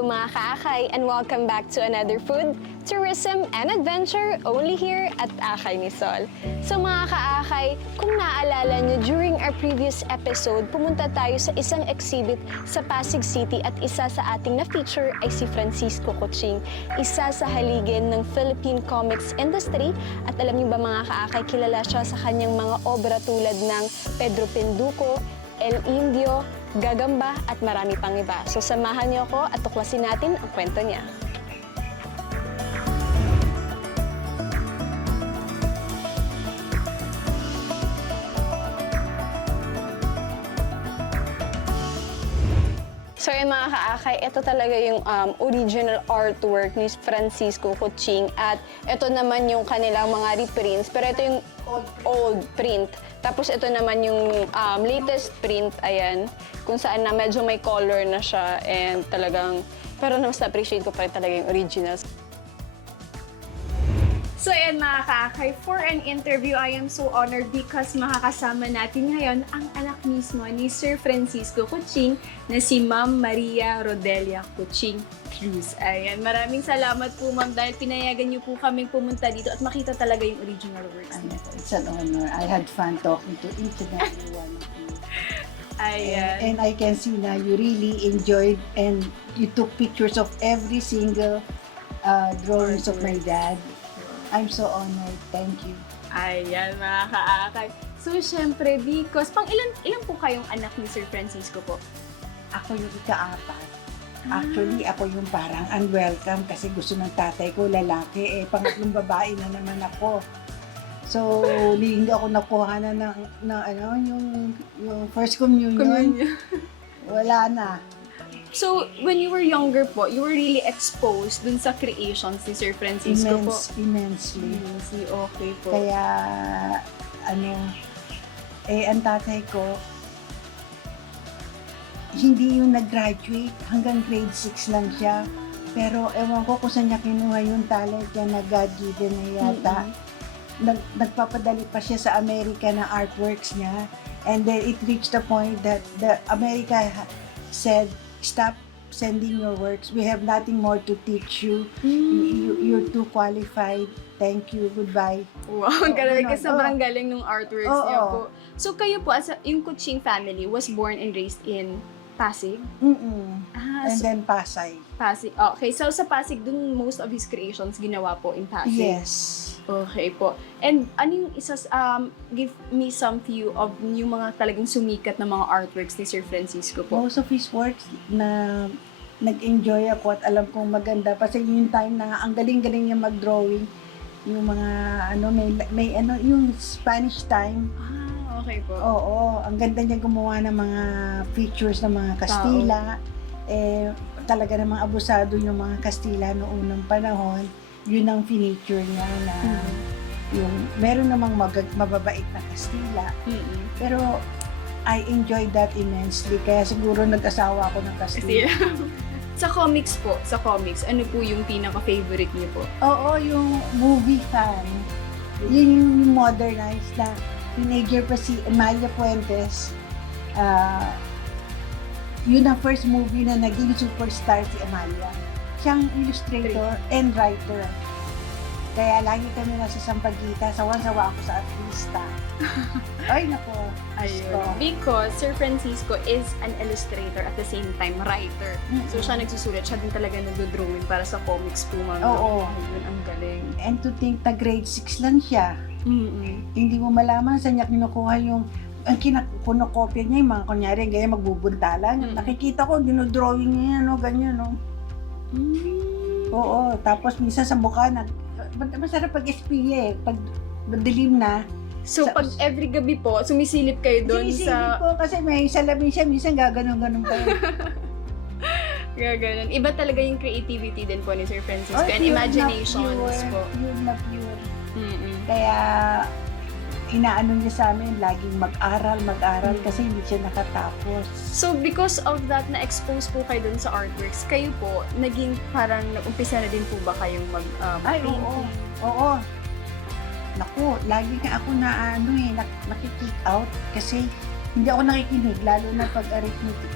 Hello mga kaakay and welcome back to another food, tourism, and adventure only here at Akay ni Sol. So mga kaakay, kung naaalala nyo during our previous episode, pumunta tayo sa isang exhibit sa Pasig City at isa sa ating na-feature ay si Francisco Kuching, isa sa haligin ng Philippine comics industry at alam niyo ba mga kaakay, kilala siya sa kanyang mga obra tulad ng Pedro Pinduco, El Indio, Gagamba at marami pang iba. So samahan niyo ako at tuklasin natin ang kwento niya. So yun mga kaakay, ito talaga yung um, original artwork ni Francisco Kuching at ito naman yung kanilang mga reprints. Pero ito yung old, print. Tapos ito naman yung um, latest print, ayan, kung saan na medyo may color na siya and talagang, pero mas na-appreciate ko pa rin talaga yung originals. Ayan mga kakay, for an interview, I am so honored because makakasama natin ngayon ang anak mismo ni Sir Francisco Kuching na si Ma'am Maria Rodelia Kuching Cruz. Ayan, maraming salamat po ma'am dahil pinayagan niyo po kaming pumunta dito at makita talaga yung original works Ano niyo. po, It's an honor. I had fun talking to each and every one of you. Ayan. And, and I can see na you really enjoyed and you took pictures of every single uh, drawings of my dad. I'm so honored. Thank you. Ayan, mga kaakay. So, syempre, because, pang ilan, ilan po kayong anak ni Sir Francisco po? Ako yung ika-apat. Actually, ako yung parang unwelcome kasi gusto ng tatay ko lalaki. Eh, pangatlong babae na naman ako. So, hindi ako nakuha na ng, ng ano, yung, yung first communion. Wala na. So, when you were younger po, you were really exposed dun sa creations ni Sir Francisco po. Immense, immensely. Immensely, okay po. Kaya, ano, eh, ang tatay ko, hindi yung nag-graduate, hanggang grade 6 lang siya. Pero ewan ko kung saan niya kinuha yung talent niya na God-given na yata. Nag, nagpapadali pa siya sa Amerika ng artworks niya. And then it reached the point that the America said, stop sending your works. We have nothing more to teach you. You, you- you're too qualified. Thank you. Goodbye. Wow, ang galing. ganun. Kasi sobrang galing nung artworks Oo. niya po. So, kayo po, as a, yung Kuching family was born and raised in Pasig? Mm-mm. Ah, And so, then Pasay. Pasig. Okay, so sa Pasig, dun most of his creations ginawa po in Pasig. Yes. Okay po. And ano yung isa, um, give me some few of yung mga talagang sumikat na mga artworks ni Sir Francisco po. Most of his works na nag-enjoy ako at alam kong maganda. Kasi yung time na ang galing-galing niya mag-drawing. Yung mga ano, may, may ano, yung Spanish time. Ah, okay po. Oo, ang ganda niya gumawa ng mga features ng mga Kastila. Eh, talaga namang abusado yung mga Kastila noong unang panahon. Yun ang finiture niya na Mm. yung meron namang mag- mababait na Kastila. Mm-mm. Pero I enjoyed that immensely. Kaya siguro nag-asawa ako ng Kastila. sa comics po, sa comics, ano po yung pinaka-favorite niyo po? Oo, yung movie fan. Yun yung modernized na teenager pa si Amalia Fuentes. Ah, yun ang first movie na naging superstar si Amalia. Siyang illustrator and writer. Kaya lagi kami nasa Sampaguita, sawan-sawa ako sa artista. Ay, nako. Ayun. Because Sir Francisco is an illustrator at the same time writer. So siya nagsusulat, siya din talaga nagdo-drawing para sa comics po, ma'am. Oo. Ayun, ang galing. And to think na grade 6 lang siya. Mm-mm. hindi mo malaman saan niya kinukuha yung ang kinakunokopya niya yung mga kunyari ganyan magbubuntalan. Mm. Nakikita ko, dinodrawing niya, no, ganyan, no. Mm. Oo, tapos minsan sa mukha, nag, ma- masarap pag espiya eh. Pag madilim na, So, Sa- pag every gabi po, sumisilip kayo doon sa... ko kasi may salamin siya, minsan gaganon-ganon pa yun. Kaya ganun. Iba talaga yung creativity din po ni Sir Francisco Oh, and imaginations pure, po. Pure na pure. Mm-mm. Kaya, inaano niya sa amin, laging mag-aral, mag-aral Mm. kasi hindi siya nakatapos. So, because of that, na-expose po kayo dun sa artworks, kayo po, naging parang, nag-umpisa na din po ba kayong mag, um, Ay, oo. painting? Oo. Naku, lagi nga ako na ano eh, nak nakikick out kasi hindi ako nakikinig, lalo na pag arithmetic.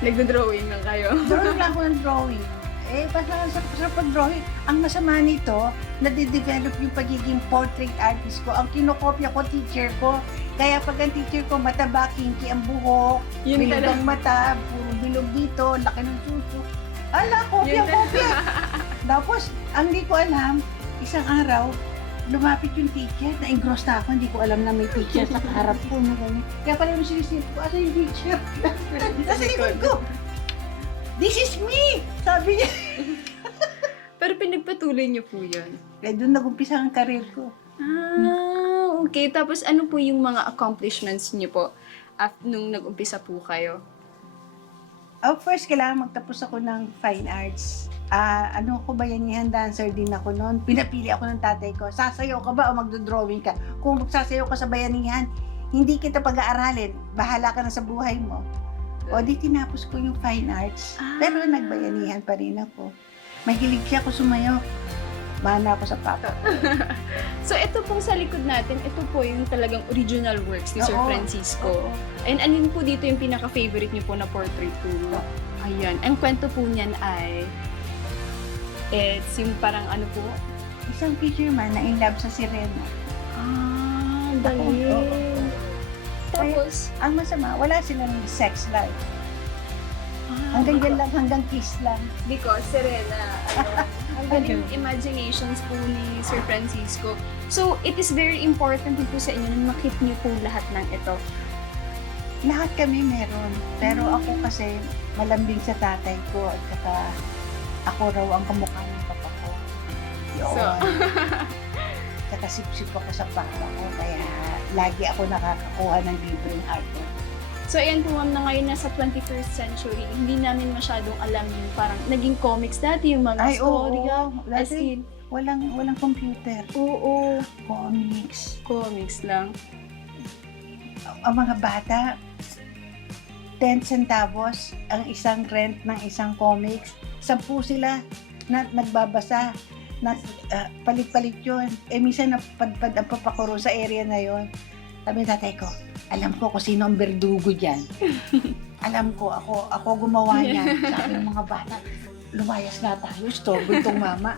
Nagdo-drawing lang kayo. Drawing lang ako ng drawing. Eh, basta sa, sa pag-drawing, ang masama nito, nade-develop yung pagiging portrait artist ko. Ang kinokopya ko, teacher ko. Kaya pag ang teacher ko, mataba, kinky ang buhok, Yun bilog ang mata, puro bilog dito, laki ng suso. Ala, kopya, Yun kopya. Tapos, ang di ko alam, isang araw, lumapit yung teacher, na-engross na ako, hindi ko alam na may teacher sa harap ko na ganyan. Kaya pala yung sinisip ko, asa yung teacher? Nasa likod ko. This is me! Sabi niya. Pero pinagpatuloy niyo po yun. Kaya doon nag-umpisa ang karir ko. Ah, okay. Tapos ano po yung mga accomplishments niyo po af- nung nag-umpisa po kayo? Oh, first, kailangan magtapos ako ng fine arts. Ah, ano ko bayanihan dancer din ako noon. Pinapili ako ng tatay ko. Sasayaw ka ba o magdo-drawing ka? Kung magsasayaw ka sa bayanihan, hindi kita pag-aaralin. Bahala ka na sa buhay mo. O di tinapos ko yung fine arts. Ah. Pero nagbayanihan pa rin ako. Mahilig siya ako sumayaw. Mana ako sa papa. So ito pong sa likod natin, ito po yung talagang original works ni Sir Oo. Francisco. And alin po dito yung pinaka-favorite niyo po na portrait po? Ayan. Ang kwento po niyan ay it's yung parang ano po? Isang fisherman na in love sa sirena. Ah, galing. Oo. Tapos, Ang masama, wala silang sex life. ah, Hanggang yan lang, hanggang kiss lang. Because Serena, ano, ang galing imaginations po ni Sir Francisco. So, it is very important din po sa inyo na makit niyo po lahat ng ito. Lahat kami meron. Pero ako kasi malambing sa tatay ko at saka ako raw ang kamukha ng papa ko. Yun. So- Saka sip-sip ako sa papa ko. Kaya lagi ako nakakakuha ng libreng artwork. So, ayan po ma'am, na ngayon nasa 21st century, hindi namin masyadong alam yung parang naging comics dati, yung mga Ay, oo. storya. As Dati, in, walang, walang computer. oo, Comics. comics lang. Ang mga bata, 10 centavos ang isang rent ng isang comics. Sampu sila na nagbabasa. Na, ah, palit-palit yun. Eh, minsan napadpad ang papakuro sa area na yon. Sabi ng tatay ko, alam ko kung sino ang berdugo dyan. alam ko, ako ako gumawa niyan. Sabi ng mga bata, lumayas nga tayo, storbo itong mama.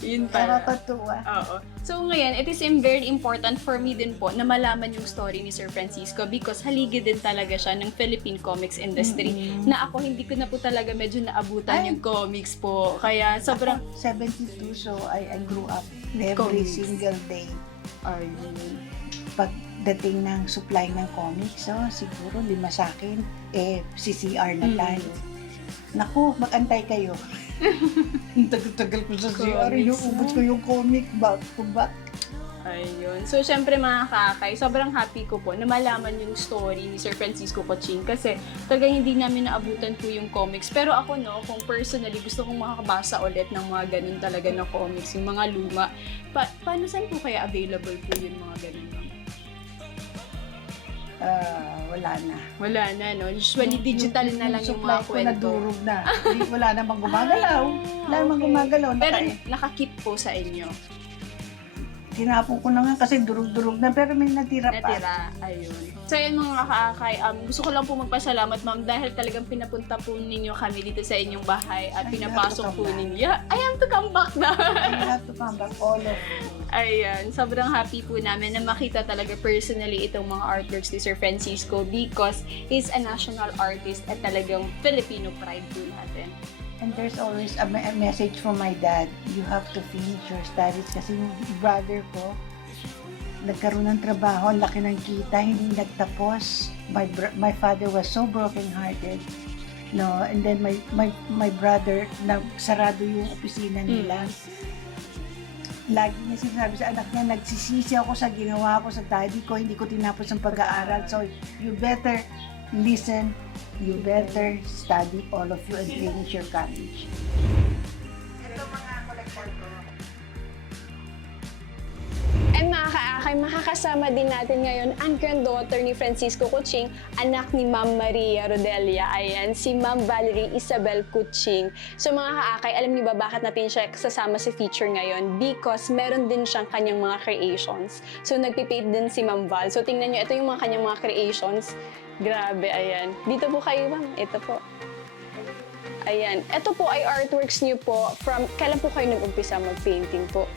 Yun pala. Nakakatuwa. Oo. So ngayon, it is very important for me din po na malaman yung story ni Sir Francisco because haligi din talaga siya ng Philippine comics industry Mm-mm. na ako hindi ko na po talaga medyo naabutan Ay. yung comics po. Kaya sobrang... Ako, 72, so I, I grew up every Comics. single day. Ayun. pagdating ng supply ng comics, so siguro lima sa akin, eh, CCR na Mm. tayo. Naku, mag-antay kayo. Ang tagal-tagal ko sa CR, Comics, yung ubot ko yung comic, back to back. Ayun. So, syempre mga kakay, sobrang happy ko po na malaman yung story ni Sir Francisco Coching kasi talagang hindi namin naabutan po yung comics. Pero ako, no, kung personally, gusto kong makakabasa ulit ng mga ganun talaga na comics, yung mga luma. Pa- paano saan po kaya available po yung mga ganun? Ah, wala na. Wala na, no? Usually, digital na lang yung mga kwento. nadurog na. Hindi, wala namang gumagalaw. Wala namang okay. gumagalaw. Pero Naka- nakakip po sa inyo. tinapon ko na nga kasi durug-durug na, pero may natira pa. natira. Ayun. So yun mga kakakay, um, gusto ko lang po magpasalamat ma'am dahil talagang pinapunta po ninyo kami dito sa inyong bahay at Ay, pinapasok po ninyo. I have to come back na. Have to come back all of Ayan, sobrang happy po namin na makita talaga personally itong mga artworks ni Sir Francisco because he's a national artist at talagang Filipino pride po natin. And there's always a, a message from my dad. You have to finish your studies kasi yung brother ko, nagkaroon ng trabaho, ang laki ng kita, hindi nagtapos. My, my father was so broken-hearted. No, and then my my my brother na sarado yung opisina nila. Lagi niya sinasabi sa anak niya, nagsisisi ako sa ginawa ko sa daddy ko, hindi ko tinapos ang pag-aaral. So, you better listen, you better study all of you and finish your college. Kaakay, makakasama din natin ngayon ang granddaughter ni Francisco Kuching, anak ni Ma'am Maria Rodelia. Ayan, si Ma'am Valerie Isabel Kuching. So mga kaakay, alam niyo ba bakit natin siya kasama sa feature ngayon? Because meron din siyang kanyang mga creations. So nagpipaint din si Ma'am Val. So tingnan niyo, ito yung mga kanyang mga creations. Grabe, ayan. Dito po kayo, ma'am. Ito po. Ayan. Ito po ay artworks niyo po from, kailan po kayo nag-umpisa mag-painting po?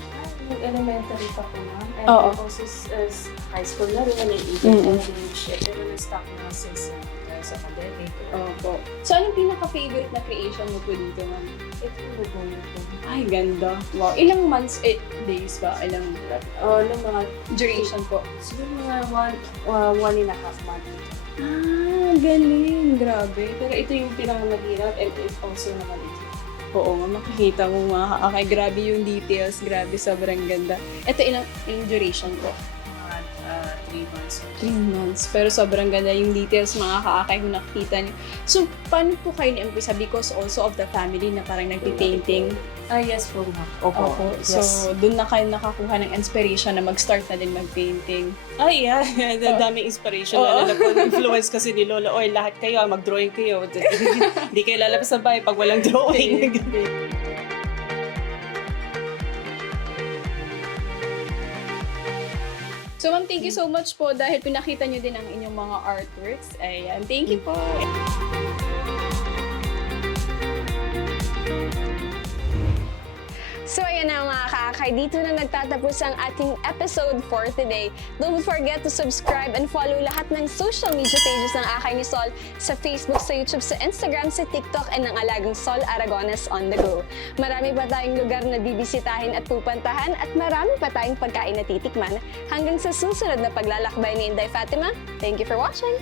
Yung elementary pa po ma'am. And Oo. also as high school na rin, naiigit Mm-mm. rin yung shit. Pero na-stop na since uh, sa pandemic. Opo. So, anong pinaka-favorite na creation mo po dito, ma'am? Ito yung logo po. Ay, ganda. Wow. Ilang months, eh, days ba? Ilang Uh, nung mga, duration po? siguro mga one, uh, one and a half month. Ah, galing. Grabe. Pero ito yung pinakamahirap and it also naman ito. Oo makikita mo mga kaakay. Grabe yung details. Grabe, sobrang ganda. Ito, ilang, ilang duration po? Mga uh, three months. Three months. Pero sobrang ganda yung details, mga kaakay, kung nakikita niyo. So, paano po kayo na-umpisa? Because also of the family na parang nagpi-painting. Ah, yes po ma'am. Opo. So, doon na kayo nakakuha ng inspiration na mag-start na din mag-painting. Ay, yeah. Ang daming inspiration. Oo. Lalo na po, influence kasi ni Lola, oy, lahat kayo, ah, mag-drawing kayo. Hindi kayo lalabas sa bahay pag walang drawing. So, ma'am, thank you so much po dahil pinakita niyo din ang inyong mga artworks. Ayan, thank you po. Ayan na mga kakay. Dito na nagtatapos ang ating episode for today. Don't forget to subscribe and follow lahat ng social media pages ng Akay ni Sol sa Facebook, sa YouTube, sa Instagram, sa TikTok, and ng alagang Sol Aragones on the go. Marami pa tayong lugar na bibisitahin at pupuntahan at marami pa tayong pagkain na titikman. Hanggang sa susunod na paglalakbay ni Inday Fatima, thank you for watching!